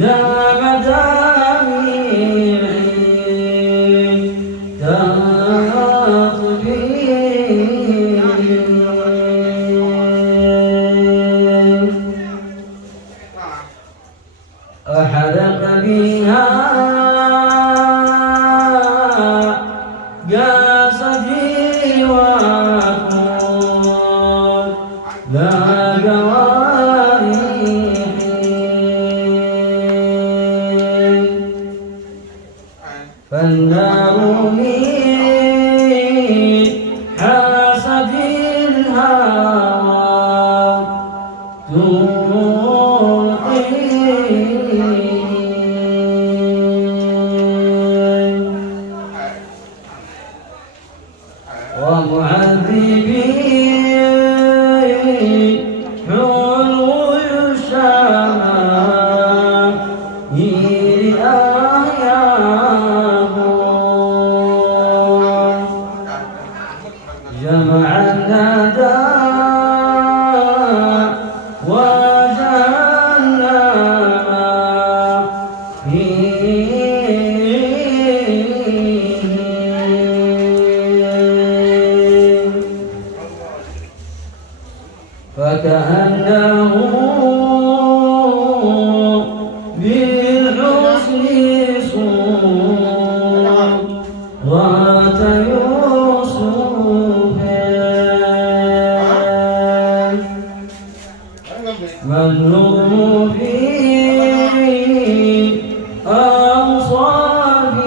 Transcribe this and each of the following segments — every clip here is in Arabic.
نام دامعي تطفي أحرق بها جسدي وأكون لا جوارحي فالنار من حسد الهوى ومعذبي حلو الشمائل أحياه جمع الندى فكأنه بالحسن صورة يوسف مذلول في أوصافه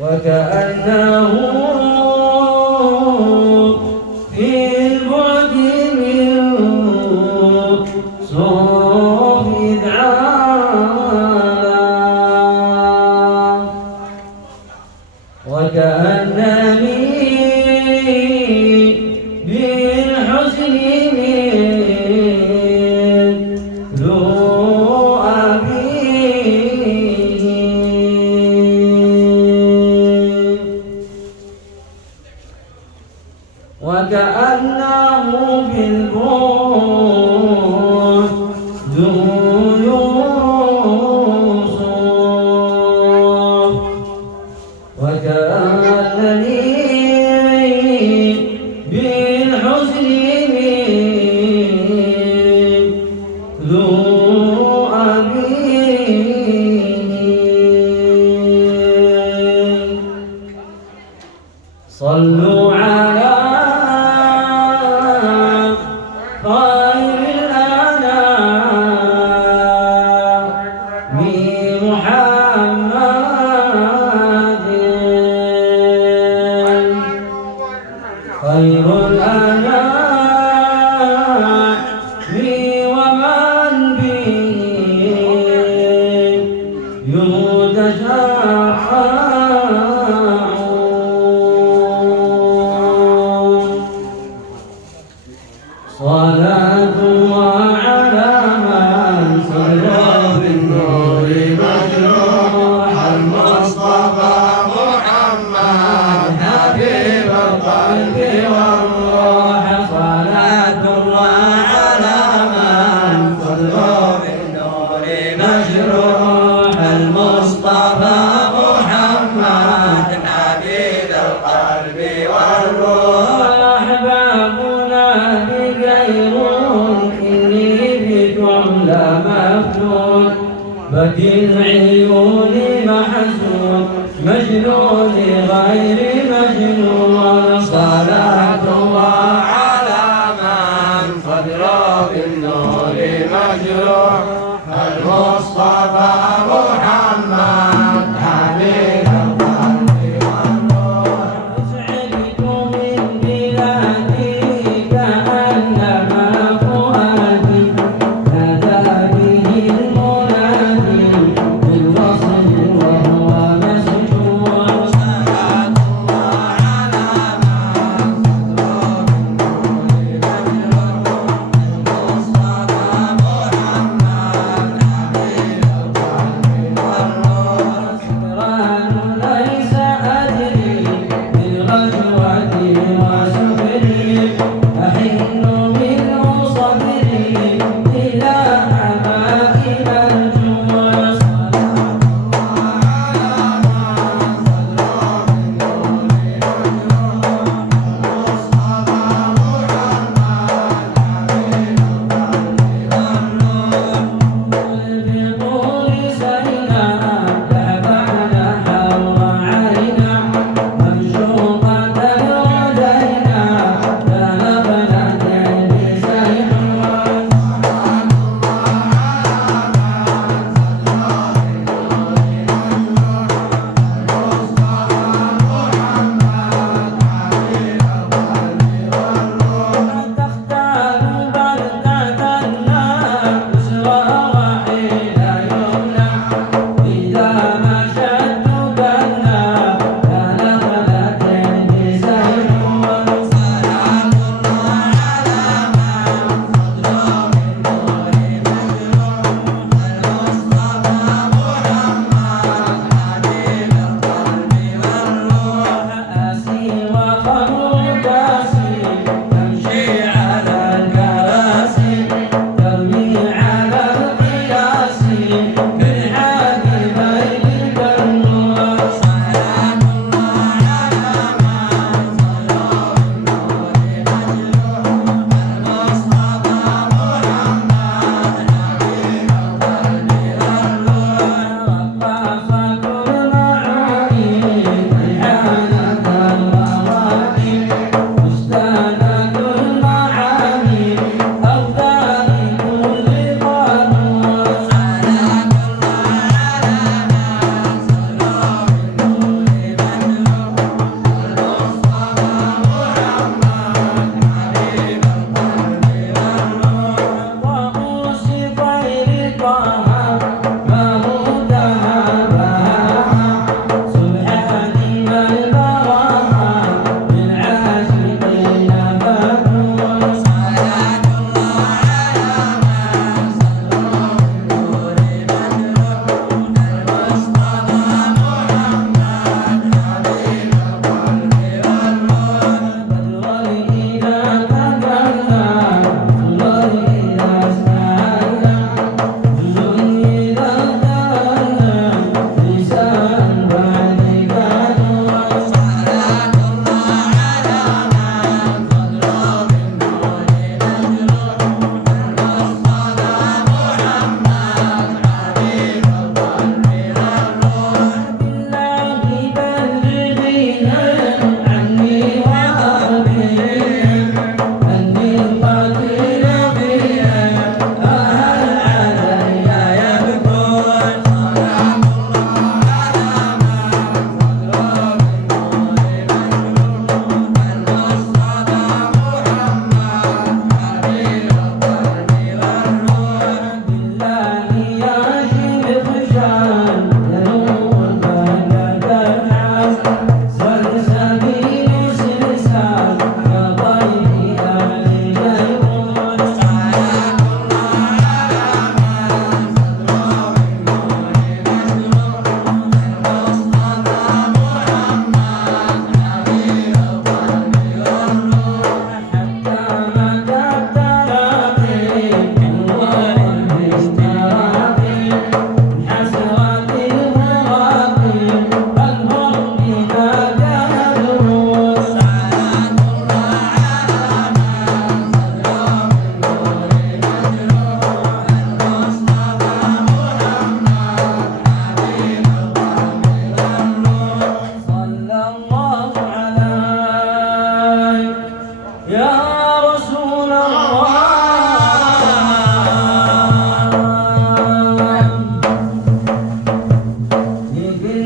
وكأنه في البعد من صوف العالم وكأنني بالحزن وكأنه بالبعد يوسف وكأنني بالحزن ذو أبيه صلوا على خير الأنام محمد خير الأنام ومن به يتشفع صلاة وعلى من صلى بالنور مجروح المصطفى محمد حبيب القلب والروح صلاة وعلى من صلى بالنور مجروح المصطفى محمد حبيب القلب والروح أحبابنا بدي العيون محزون مجنون غير مجنون صلاة الله على من صدره بالنور مجروح المصطفى محمد حبيب القلب والروح سعدت من بلادي كأنما فؤادي نادى به المنادي بالوصل وهو مسجون صلاة الله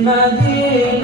مدينة